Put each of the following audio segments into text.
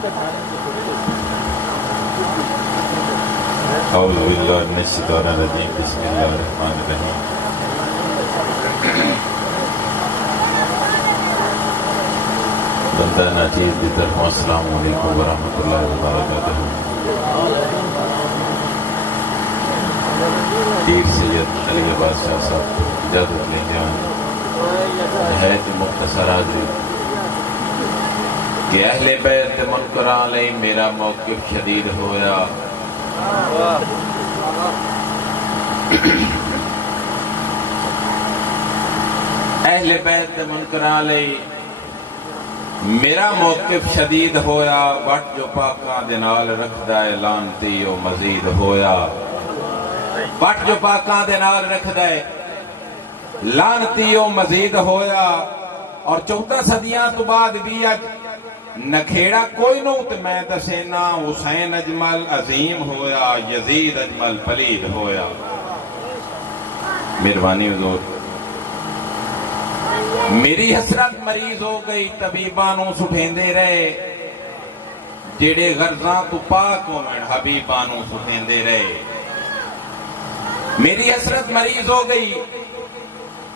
اعوذ باللہ من الشیطان الرجیم بسم اللہ الرحمن الرحیم بندہ ناچیز کی طرف السلام علیکم ورحمۃ اللہ وبرکاتہ۔ پیر سید علی عباس شاہ صاحب اجازت لیتے ہیں نہایت مختصر حاضری کہ اہل بیت منکراں لئی میرا موقف شدید ہویا۔ اہل بیت منکراں لئی میرا موقف شدید ہویا، وٹ جو پاکاں دے نال رکھدا ہے لعنتی او مزید ہویا۔ وٹ جو پاکاں دے نال رکھدا ہے لعنتی او مزید ہویا۔ اور 14 صدیاں تو بعد بھی اج نکھیڑا کوئی نو تے میں دسینا حسین اجمل عظیم ہویا، یزید اجمل پلید ہویا۔ مہربانی حضور، میری حسرت مریض ہو گئی، طبیبانوں سٹھیندے رہے، جیڑے غرضاں تو پاک ہومن حبیبانوں سٹھیندے رہے۔ میری حسرت مریض ہو گئی،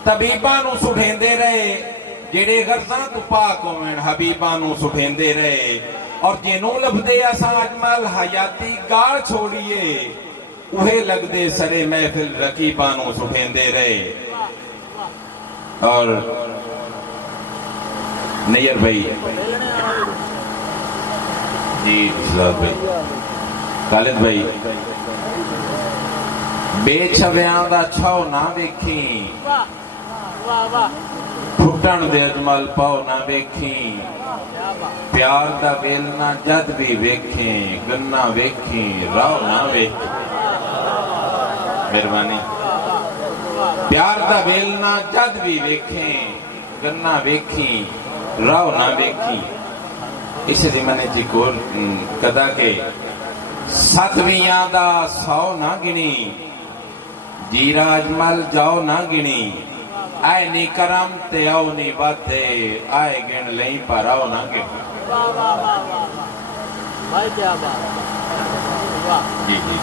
طبیبانوں سٹھیندے رہے، جیڑے غرضاں تو پاک ہومن حبیبانوں سٹھیندے رہے۔ اور جنوں لبدے اساں اجمل حیاتی گال چھوڑیے، اوہے لگدے سرے محفل رقیبانوں سٹھیندے رہے۔ اور نیئر بھائی جی شہزاد بھائی خالد بھائی، بے چھویاں دا چھو نہ ویکھیں، پھٹن دے اجمل پاؤ نہ ویکھیں، پیار دا ویلنا جد بھی ویکھیں، گنا ویکھیں راو نہ ویکھیں۔ مہربانی، پیار دا ویلنا جد بھی ویکھیں، گنا ویکھیں راو نہ ویکھیں۔ اس زمانے جی کو کدا کے ستویاں دا 100 نہ گنی، جیرا اجمل جاؤ نہ گنی، آئے نی کرم تے آؤ نی باتے، آئے گن لیں پر آؤ نہ گن۔ جی جی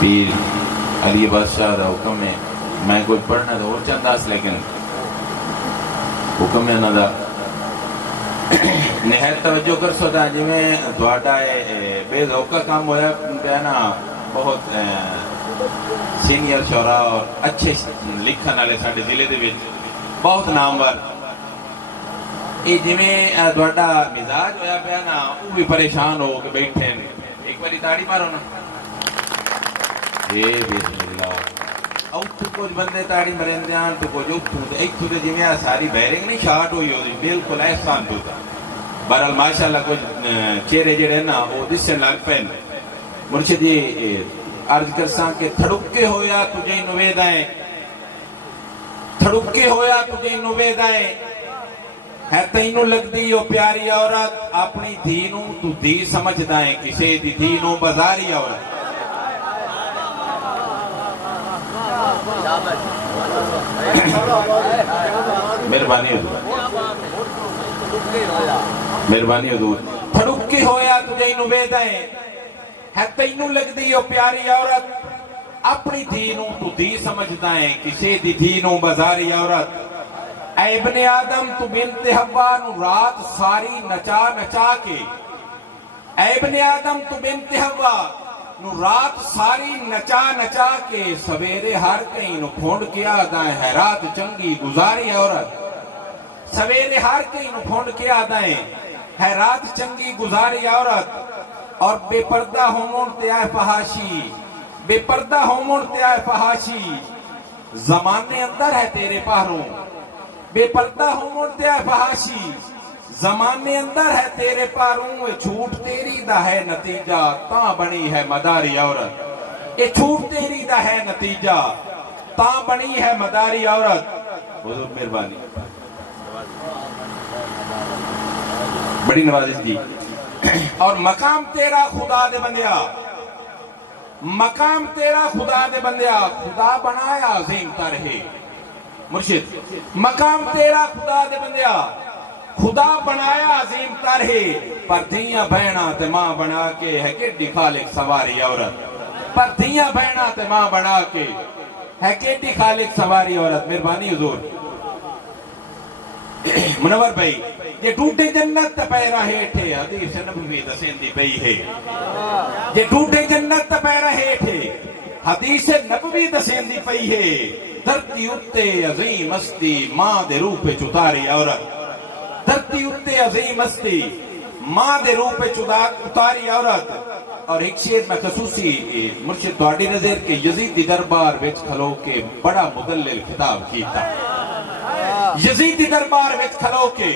پیر علی عباس شاہ دا حکم ہے، میں کوئی پڑھنا دا اور چنداس لیکن حکم ہے نا دا نہایت توجہ کر سودا جی میں دوڑا بے ذوقہ کام ہویا بیانا، بہت سینئر شعراء اور اچھے لکھن والے ساڈے ضلع دے وچ بہت نامور، یہ جی میں دوڑا مزاج ہویا بیانا وہ بھی پریشان ہو کے بیٹھے ہیں۔ ایک باری تاڑی مارو نا، بسم اللہ۔ اوتھو کچھ بندے تاڑی مرندیاں تو کچھ اوتھو تے جی میں ساری بیرنگ نہیں شارٹ ہوئی ہوئی بالکل احسان تو تھا۔ بہرحال ماشاءاللہ کچھ چہرے جڑے نا وہ دسن لگ پے۔ مرشد جی عرض کرساں کہ تھڑکے ہویا تجھے نویدائیں، تھڑکے ہویا تجھے نویدائیں، ہے تینوں لگ دی او پیاری عورت، اپنی دینوں تو دی سمجھدائیں، کسے دی دینوں بازاری عورت۔ مہربانی حضور، مہربانی حضور، تھڑکے ہویا تجھے نویدائیں، ہے تینوں لگ دی او پیاری عورت، اپنی دینوں تو دی سمجھدائیں، کسے دی دینوں بازاری عورت۔ اے ابن آدم تو بنت حوا نو رات ساری نچا نچا کے، اے ابن آدم تو بنت حوا نو رات ساری نچا نچا کے، سویرے ہر کہیں نو کھونڈ کے آدائیں، ہے رات چنگی گزاری عورت۔ سویرے ہر کہیں نو کھونڈ کے آدائیں، ہے رات چنگی گزاری عورت۔ اور بے پردہ ہومون تے آئے فحاشی، بے پردہ ہومون تے آئے فحاشی، زمانے اندر ہے تیرے پہروں، بے پردہ ہومون تے آئے فحاشی، زمانے اندر ہے تیرے پاروں، جھوٹ تیری دا ہے نتیجہ، تاں بنی ہے مداری عورت۔ یہ جھوٹ تیری دا ہے نتیجہ، تاں بنی ہے مداری عورت۔ حضور مہربانی، بڑی نوازش دی۔ اور مقام تیرا خدا دے بندیا، مقام تیرا خدا دے بندیا، خدا بنایا عظیم تر ہے۔ مرشد، مقام تیرا خدا دے بندیا، خدا بنایا عظیم تر ہے پر دھیاں بہنا تے ماں بنا کے ہے کیڈی خالق سواری عورت پر دھیاں بہنا تے ماں بنا کے ہے کیڈی خالق سواری عورت مہربانی حضور منور بھائی یہ ٹوٹے جنت تے پیرا ہیٹھے حدیث نبوی دسین دی پئی ہے یہ ٹوٹے جنت تے پیرا ہیٹھے حدیث نبوی دسین دی پئی ہے دھرتی اتے عظیم ہستی ماں دے روح پہ چتاری عورت دھرتی اتے عظیم ہستی ماں دے روح پہ اتاری عورت اور ایک شیر میں خصوصی مرشد تواڈی نظر کے یزید دی دربار وچ کھلو کے بڑا مدلل خطاب کیتا یزید دی دربار وچ کھلو کے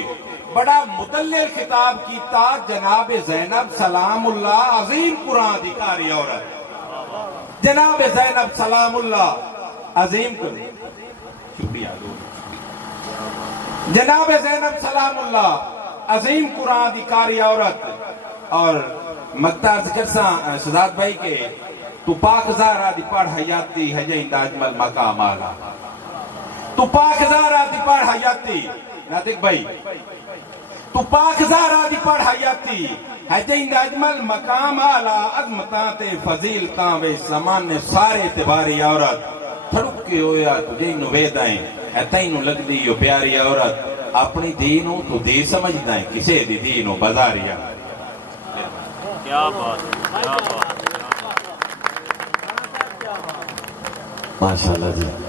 بڑا مدلل خطاب کیتا جناب زینب سلام اللہ عظیم قرآن دی قاری عورت جناب زینب سلام اللہ عظیم شکریہ جناب زینب سلام اللہ عظیم قرآن دی قاری عورت اور مقتار ذکر سا شہزاد بھائی کے تو پاک زارہ دی پڑھ حیاتی ہے جائیں اجمل مقام آلا تو پاک زارہ دی پڑھ حیاتی ناطق بھائی تو پاک زارہ دی پڑھ حیاتی ہے جائیں اجمل مقام آلا عظمتاں تے فضیلتاں وے سامان سارے تباری عورت تھڑکے ہویا تجھے نویدائیں ہے تینوں لگ دی یو پیاری عورت اپنی دینوں تو دی سمجھدائیں کسے دی دینوں بازاریا کیا بات کیا بات ماشاءاللہ جی